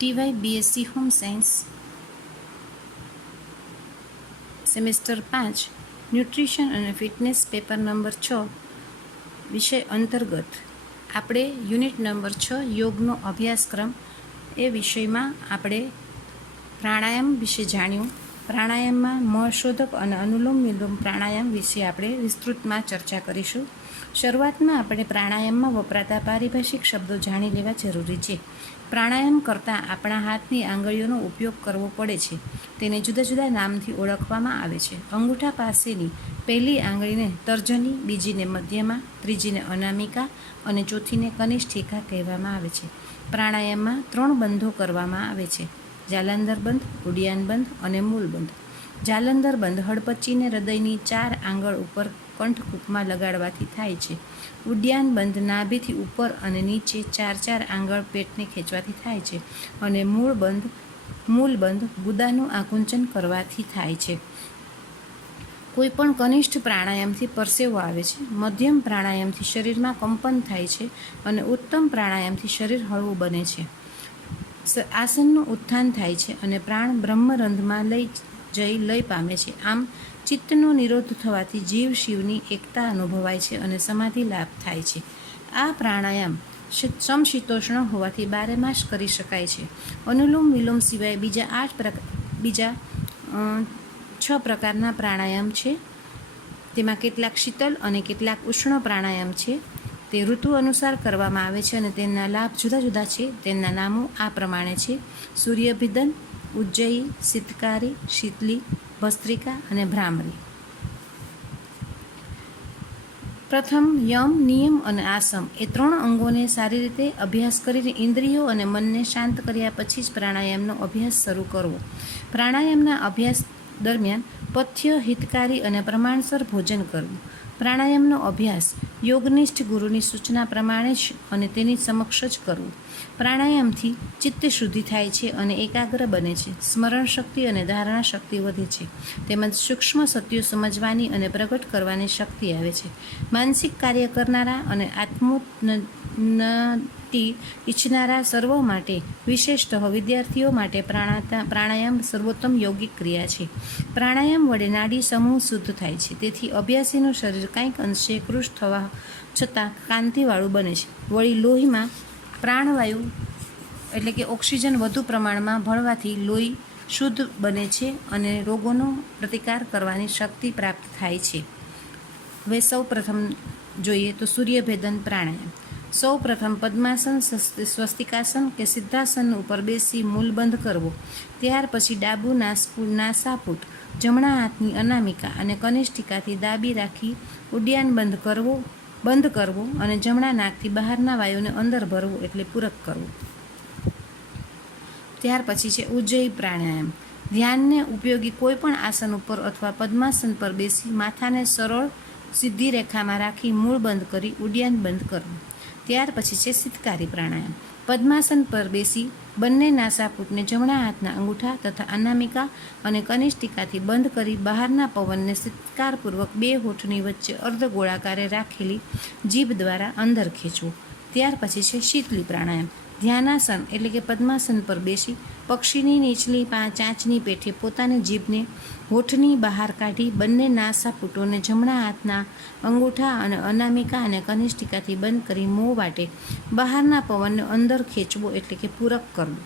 ટીવાય BSc home science semester 5 nutrition અને fitness paper number 6 વિષય અંતર્ગત આપણે યુનિટ નંબર 6 યોગનો અભ્યાસક્રમ એ વિષયમાં આપણે પ્રાણાયામ વિશે જાણ્યું. પ્રાણાયામમાં મળશોધક અને અનુલોમ વિલોમ પ્રાણાયામ વિશે આપણે વિસ્તૃતમાં ચર્ચા કરીશું. શરૂઆતમાં આપણે પ્રાણાયામમાં વપરાતા પારિભાષિક શબ્દો જાણી લેવા જરૂરી છે. પ્રાણાયામ કરતાં આપણા હાથની આંગળીઓનો ઉપયોગ કરવો પડે છે. તેને જુદા જુદા નામથી ઓળખવામાં આવે છે. અંગૂઠા પાસેની પહેલી આંગળીને તર્જની, બીજીને મધ્યમા, ત્રીજીને અનામિકા અને ચોથીને કનિષ્ઠિકા કહેવામાં આવે છે. પ્રાણાયામમાં 3 બંધો કરવામાં આવે છે: જાલંધર બંધ, ઉડિયાન બંધ અને મૂલ બંધ. જાલંધર બંધ હડપચીને હૃદયની 4 આંગળ ઉપર કંઠકૂપમાં લગાડવાથી થાય છે. ઉડિયાન બંધ નાભીથી ઉપર અને નીચે 4 આંગળ પેટને ખેંચવાથી થાય છે. અને મૂલ બંધ ગુદાનું આકુંચન કરવાથી થાય છે. કોઈ પણ કનિષ્ઠ પ્રાણાયામથી પરસેવો આવે છે. મધ્યમ પ્રાણાયામથી શરીરમાં કંપન થાય છે અને ઉત્તમ પ્રાણાયામથી શરીર હળવું બને છે. આસનનું ઉત્થાન થાય છે અને પ્રાણ બ્રહ્મરંધમાં લય પામે છે. આમ ચિત્તનો નિરોધ થવાથી જીવ શિવની એકતા અનુભવાય છે અને સમાધિ લાભ થાય છે. આ પ્રાણાયામ સમશીતોષ્ણ હોવાથી 12 માસ કરી શકાય છે. અનુલોમ વિલોમ સિવાય બીજા 6 પ્રકારના પ્રાણાયામ છે. તેમાં કેટલાક શીતલ અને કેટલાક ઉષ્ણ પ્રાણાયામ છે. તે ઋતુ અનુસાર કરવામાં આવે છે અને તેના લાભ જુદા જુદા છે. તેમના નામો આ પ્રમાણે છે: સૂર્યભિદન, ઉજ્જયી, શીતકારી, શીતલી, ભસ્ત્રિકા અને ભ્રામરી. પ્રથમ યમ, નિયમ અને આસમ એ 3 અંગોને સારી રીતે અભ્યાસ કરીને ઇન્દ્રિયો અને મનને શાંત કર્યા પછી જ પ્રાણાયામનો અભ્યાસ શરૂ કરવો. પ્રાણાયામના અભ્યાસ દરમિયાન પથ્ય, હિતકારી અને પ્રમાણસર ભોજન કરવું. પ્રાણાયામનો અભ્યાસ યોગનિષ્ઠ ગુરુની સૂચના પ્રમાણે જ અને તેની સમક્ષ જ કરવું. પ્રાણાયામથી ચિત્ત શુદ્ધિ થાય છે અને એકાગ્ર બને છે. સ્મરણ શક્તિ અને ધારણા શક્તિ વધે છે. તેમજ સૂક્ષ્મ સત્યો સમજવાની અને પ્રગટ કરવાની શક્તિ આવે છે. માનસિક કાર્ય કરનારા અને આત્મોન્નતિ ઈચ્છનારા સર્વો માટે, વિશેષતઃ વિદ્યાર્થીઓ માટે પ્રાણાયામ સર્વોત્તમ યોગિક ક્રિયા છે. પ્રાણાયામ વડે નાડી સમૂહ શુદ્ધ થાય છે. તેથી અભ્યાસીનું શરીર કંઈક અંશે કૃશ થવા છતાં કાંતિવાળું બને છે. વળી લોહીમાં પ્રાણવાયુ એટલે કે ઓક્સિજન વધુ પ્રમાણમાં ભળવાથી લોહી શુદ્ધ બને છે અને રોગોનો પ્રતિકાર કરવાની શક્તિ પ્રાપ્ત થાય છે. હવે સૌ પ્રથમ જોઈએ તો સૂર્યભેદન પ્રાણાયામ. સૌ પ્રથમ પદ્માસન, સ્વસ્તિકાસન કે સિદ્ધાસન ઉપર બેસી મૂલ બંધ કરવો. ત્યાર પછી ડાબું નાસાપુટ જમણા હાથની અનામિકા અને કનિષ્ઠિકાથી દાબી રાખી ઉડિયાન બંધ કરવો અને જમણા નાકથી બહારના વાયુને અંદર ભરવું એટલે પૂરક કરવું. ત્યાર પછી છે ઉજ્જયી પ્રાણાયામ. ધ્યાનને ઉપયોગી કોઈ પણ આસન ઉપર અથવા પદ્માસન પર બેસી માથાને સરળ સીધી રેખામાં રાખી મૂળ બંધ કરી ઉડિયાન બંધ કરવું. ત્યાર પછી છે શીતકારી પ્રાણાયામ. પદ્માસન પર બેસી બંને નાસાપુટને જમણા હાથના અંગૂઠા તથા અનામિકા અને કનિષ્ઠિકાથી બંધ કરી બહારના પવનને શીતકારપૂર્વક 2 હોઠની વચ્ચે અર્ધ ગોળાકારે રાખેલી જીભ દ્વારા અંદર ખેંચવું. ત્યાર પછી છે શીતલી પ્રાણાયામ. ધ્યાનાસન એટલે કે પદ્માસન પર બેસી પક્ષીની નીચલી ચાંચની પેઠે પોતાની જીભને હોઠની બહાર કાઢી બંને નાસાપુટોને જમણા હાથના અંગૂઠા અને અનામિકા અને કનિષ્ઠિકાથી બંધ કરી મોં વાટે બહારના પવનને અંદર ખેંચવો એટલે કે પૂરક કરવું.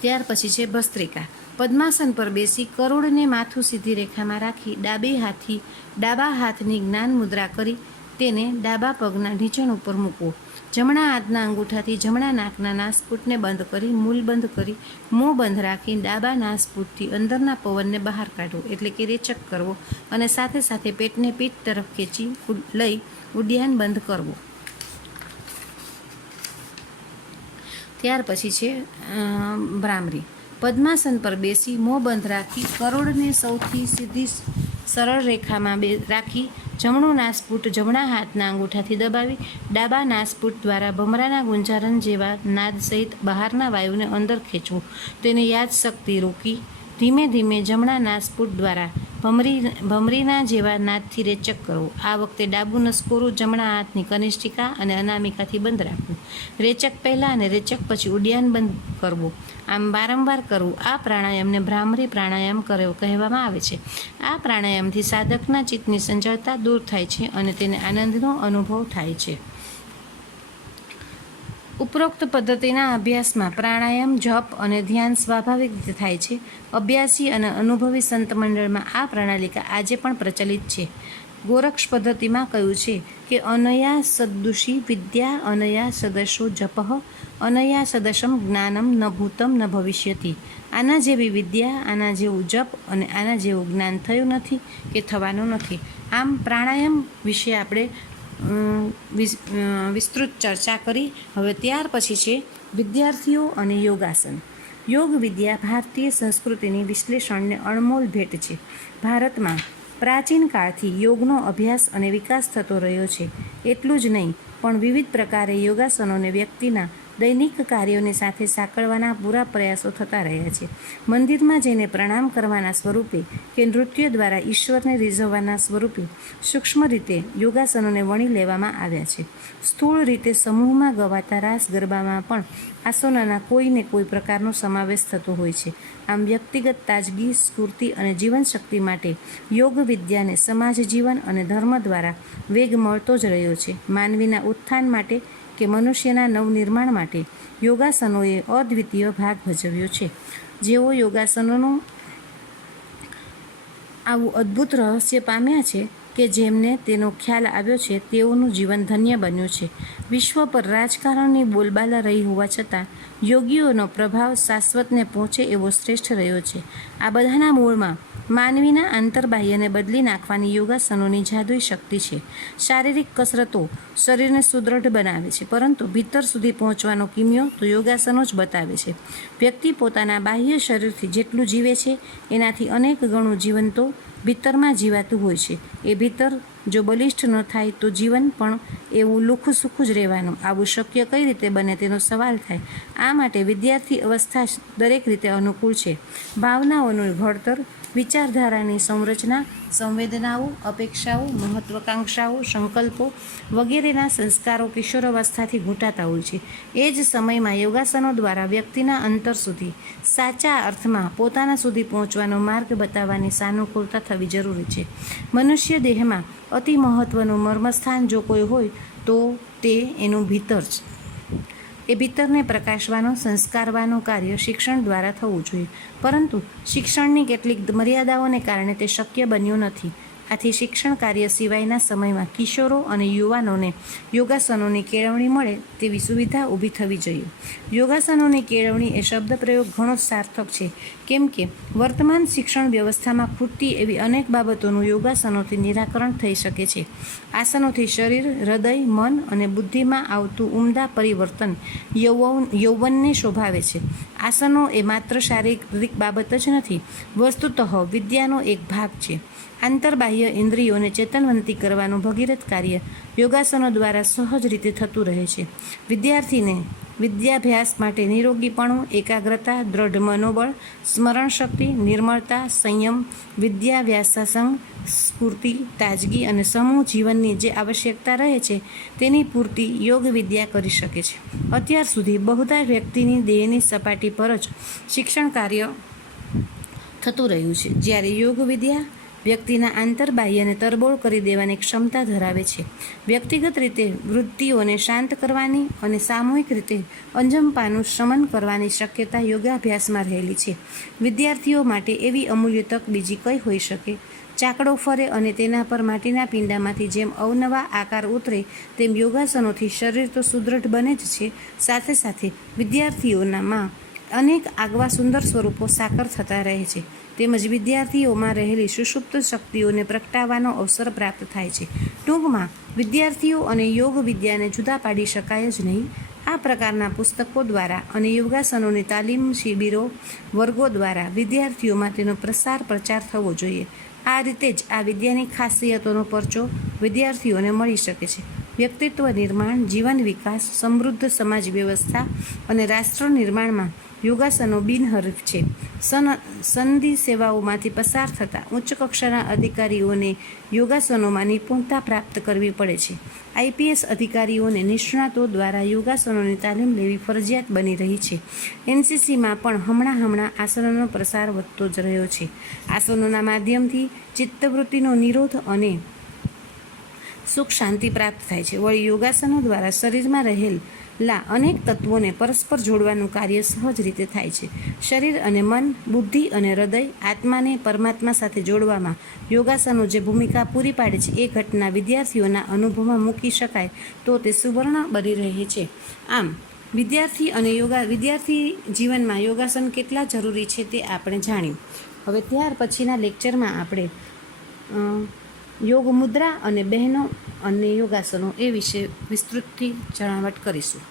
ત્યાર પછી છે ભસ્ત્રિકા. પદ્માસન પર બેસી કરોડને માથું સીધી રેખામાં રાખી ડાબા હાથની જ્ઞાન મુદ્રા કરી તેને ડાબા પગના ઢીંચણ ઉપર મૂકવો. જમણા હાથના અંગૂઠાથી જમણા નાકના નાસપુટને બંધ કરી મૂલ બંધ કરી મોં બંધ રાખી ડાબા નાસપુટથી અંદરના પવનને બહાર કાઢવો એટલે કે રેચક કરવો અને સાથે સાથે પેટને પીઠ તરફ ખેંચી લઈ ઉડિયાન બંધ કરવો. ત્યાર પછી છે ભ્રામરી. પદ્માસન પર બેસી મોં બંધ રાખી કરોડને સૌથી સીધી સરળ રેખામાં રાખી જમણું નાસપુટ જમણા હાથના અંગૂઠાથી દબાવી ડાબા નાસપુટ દ્વારા ભમરાના ગુંજારણ જેવા નાદ સહિત બહારના વાયુને અંદર ખેંચવું. તેને યાદશક્તિ રોકી ધીમે ધીમે જમણા નાસપુટ દ્વારા ભમરીના જેવા નાદથી રેચક કરવું. આ વખતે ડાબું નસકોરું જમણા હાથની કનિષ્ઠિકા અને અનામિકાથી બંધ રાખવું. રેચક પહેલાં અને રેચક પછી ઉડ્યાન બંધ કરવું. આમ વારંવાર કરવું. આ પ્રાણાયામને ભ્રામરી પ્રાણાયામ કહેવામાં આવે છે. આ પ્રાણાયામથી સાધકના ચિત્તની સંચળતા દૂર થાય છે અને તેને આનંદનો અનુભવ થાય છે. ઉપરોક્ત પદ્ધતિના અભ્યાસમાં પ્રાણાયામ, જપ અને ધ્યાન સ્વાભાવિક રીતે થાય છે. અભ્યાસી અને અનુભવી સંત મંડળમાં આ પ્રણાલિકા આજે પણ પ્રચલિત છે. ગોરક્ષ પદ્ધતિમાં કહ્યું છે કે અનયા સદૃશી વિદ્યા અનયા સદશો જપઃ અનયા સદશમ જ્ઞાનમ ન ભૂતમ ન ભવિષ્યતિ. આના જેવી વિદ્યા, આના જેવું જપ અને આના જેવું જ્ઞાન થયું નથી કે થવાનું નથી. આમ પ્રાણાયામ વિશે આપણે વિસ્તૃત ચર્ચા કરી. હવે ત્યાર પછી છે વિદ્યાર્થીઓ અને યોગાસન. યોગ વિદ્યા ભારતીય સંસ્કૃતિની વિશ્લેષણને અણમોલ ભેટ છે. ભારતમાં પ્રાચીન કાળથી યોગનો અભ્યાસ અને વિકાસ થતો રહ્યો છે. એટલું જ નહીં, પણ વિવિધ પ્રકારે યોગાસનોને વ્યક્તિના દૈનિક કાર્યોની સાથે સાંકળવાના પૂરા પ્રયાસો થતા રહ્યા છે. મંદિરમાં જઈને પ્રણામ કરવાના સ્વરૂપે કે નૃત્ય દ્વારા ઈશ્વરને રીઝવવાના સ્વરૂપે સૂક્ષ્મ રીતે યોગાસનોને વણી લેવામાં આવ્યા છે. સ્થૂળ રીતે સમૂહમાં ગવાતા રાસ ગરબામાં પણ આસનોના કોઈને કોઈ પ્રકારનો સમાવેશ થતો હોય છે. આમ વ્યક્તિગત તાજગી, સ્ફૂર્તિ અને જીવનશક્તિ માટે યોગ વિદ્યાને સમાજ જીવન અને ધર્મ દ્વારા વેગ મળતો જ રહ્યો છે. માનવીના ઉત્થાન માટે કે મનુષ્યના નવનિર્માણ માટે યોગાસનોએ અદ્વિતીય ભાગ ભજવ્યો છે. જેઓ યોગાસનોનું આવું અદ્ભુત રહસ્ય પામ્યા છે કે જેમને તેનો ખ્યાલ આવ્યો છે તેઓનું જીવન ધન્ય બન્યું છે. વિશ્વ પર રાજકારણની બોલબાલા રહી હોવા છતાં યોગીઓનો પ્રભાવ શાશ્વતને પહોંચે એવો શ્રેષ્ઠ રહ્યો છે. આ બધાના મૂળમાં માનવીના આંતરબાહ્યને બદલી નાખવાની યોગાસનોની જાદુઈ શક્તિ છે. શારીરિક કસરતો શરીરને સુદૃઢ બનાવે છે, પરંતુ ભીતર સુધી પહોંચવાનો કિમિયો તો યોગાસનો જ બતાવે છે. વ્યક્તિ પોતાના બાહ્ય શરીરથી જેટલું જીવે છે એનાથી અનેક ગણું જીવન તો ભીતરમાં જીવાતું હોય છે. એ ભીતર જો બલિષ્ઠ ન થાય તો જીવન પણ એવું લુખું સુખું જ રહેવાનું. આવું શક્ય કઈ રીતે બને તેનો સવાલ થાય. આ માટે વિદ્યાર્થી અવસ્થા જ દરેક રીતે અનુકૂળ છે. ભાવનાઓનું ઘડતર, વિચારધારાની સંરચના, સંવેદનાઓ, અપેક્ષાઓ, મહત્વાકાંક્ષાઓ, સંકલ્પો વગેરેના સંસ્કારો કિશોરાવસ્થાથી ઘૂંટાતા હોય છે. એ જ સમયમાં યોગાસનો દ્વારા વ્યક્તિના અંતર સુધી સાચા અર્થમાં પોતાના સુધી પહોંચવાનો માર્ગ બતાવવાની સાનુકૂળતા થવી જરૂરી છે. મનુષ્ય દેહમાં અતિ મહત્વનું મર્મસ્થાન જો કોઈ હોય તો તે એનું ભીતર છે. એ ભીતરને પ્રકાશવાનો, સંસ્કારવાનું કાર્ય શિક્ષણ દ્વારા થવું જોઈએ. પરંતુ શિક્ષણની કેટલીક મર્યાદાઓને કારણે તે શક્ય બન્યું નથી. આથી શિક્ષણ કાર્ય સિવાયના સમયમાં કિશોરો અને યુવાનોને યોગાસનોની કેળવણી મળે તેવી સુવિધા ઊભી થવી જોઈએ. યોગાસનોની કેળવણી એ શબ્દ પ્રયોગ ઘણો સાર્થક છે, કેમ કે વર્તમાન શિક્ષણ વ્યવસ્થામાં ખૂટતી એવી અનેક બાબતોનું યોગાસનોથી નિરાકરણ થઈ શકે છે. આસનોથી શરીર, હૃદય, મન અને બુદ્ધિમાં આવતું ઉમદા પરિવર્તન યૌવનને શોભાવે છે. આસનો એ માત્ર શારીરિક બાબત જ નથી, વસ્તુતઃ વિદ્યાનો એક ભાગ છે. આંતરબાહ્ય ઇન્દ્રિયોને ચેતનવંતી કરવાનું ભગીરથ કાર્ય યોગાસનો દ્વારા સહજ રીતે થતું રહે છે. વિદ્યાર્થીને વિદ્યાભ્યાસ માટે નિરોગીપણું, એકાગ્રતા, દ્રઢ મનોબળ, સ્મરણ શક્તિ, નિર્મળતા, સંયમ, વિદ્યાભ્યાસાસંગ, સ્ફૂર્તિ, તાજગી અને સમૂહ જીવનની જે આવશ્યકતા રહે છે તેની પૂર્તિ યોગ વિદ્યા કરી શકે છે. અત્યાર સુધી બહુધા વ્યક્તિની દેહની સપાટી પર જ શિક્ષણ કાર્ય થતું રહ્યું છે, જ્યારે યોગ વિદ્યા વ્યક્તિના આંતરબાહ્યને તરબોળ કરી દેવાની ક્ષમતા ધરાવે છે. વ્યક્તિગત રીતે વૃત્તિઓને શાંત કરવાની અને સામૂહિક રીતે અંજપાનું શમન કરવાની શક્યતા યોગાભ્યાસમાં રહેલી છે. વિદ્યાર્થીઓ માટે એવી અમૂલ્ય તક બીજી કઈ હોઈ શકે? ચાકડો ફરે અને તેના પર માટીના પિંડામાંથી જેમ અવનવા આકાર ઉતરે તેમ યોગાસનોથી શરીર તો સુદૃઢ બને જ છે, સાથે સાથે વિદ્યાર્થીઓનામાં અનેક આગવા સુંદર સ્વરૂપો સાકાર થતા રહે છે. તેમજ વિદ્યાર્થીઓમાં રહેલી સુષુપ્ત શક્તિઓને પ્રગટાવવાનો અવસર પ્રાપ્ત થાય છે. ટૂંકમાં વિદ્યાર્થીઓ અને યોગ વિદ્યાને જુદા પાડી શકાય જ નહીં. આ પ્રકારના પુસ્તકો દ્વારા અને યોગાસનોની તાલીમ શિબિરો, વર્ગો દ્વારા વિદ્યાર્થીઓમાં તેનો પ્રચાર થવો જોઈએ. આ રીતે જ આ વિદ્યાની ખાસિયતોનો પરચો વિદ્યાર્થીઓને મળી શકે છે. વ્યક્તિત્વ નિર્માણ, જીવન વિકાસ, સમૃદ્ધ સમાજ વ્યવસ્થા અને રાષ્ટ્ર નિર્માણમાં યોગાસનો બિનહરીફ છે. સનદી સેવાઓમાંથી પસાર થતા ઉચ્ચ કક્ષાના અધિકારીઓને યોગાસનોમાં નિપુણતા પ્રાપ્ત કરવી પડે છે. આઈપીએસ અધિકારીઓને નિષ્ણાતો દ્વારા યોગાસનોની તાલીમ લેવી ફરજિયાત બની રહી છે. એનસીસીમાં પણ હમણાં આસનોનો પ્રસાર વધતો જ રહ્યો છે. આસનોના માધ્યમથી ચિત્તવૃત્તિનો નિરોધ અને સુખ શાંતિ પ્રાપ્ત થાય છે. વળી યોગાસનો દ્વારા શરીરમાં રહેલા અનેક તત્વોને પરસ્પર જોડવાનું કાર્ય સહજ રીતે થાય છે. શરીર અને મન, બુદ્ધિ અને હૃદય, આત્માને પરમાત્મા સાથે જોડવામાં યોગાસનો જે ભૂમિકા પૂરી પાડે છે એ ઘટના વિદ્યાર્થીઓના અનુભવમાં મૂકી શકાય તો તે સુવર્ણ બની રહે છે. આમ વિદ્યાર્થી જીવનમાં યોગાસન કેટલા જરૂરી છે તે આપણે જાણ્યું. હવે ત્યાર પછીના લેક્ચરમાં આપણે યોગ મુદ્રા અને બહેનો અને યોગાસનો એ વિશે વિસ્તૃતથી જણાવટ કરીશું.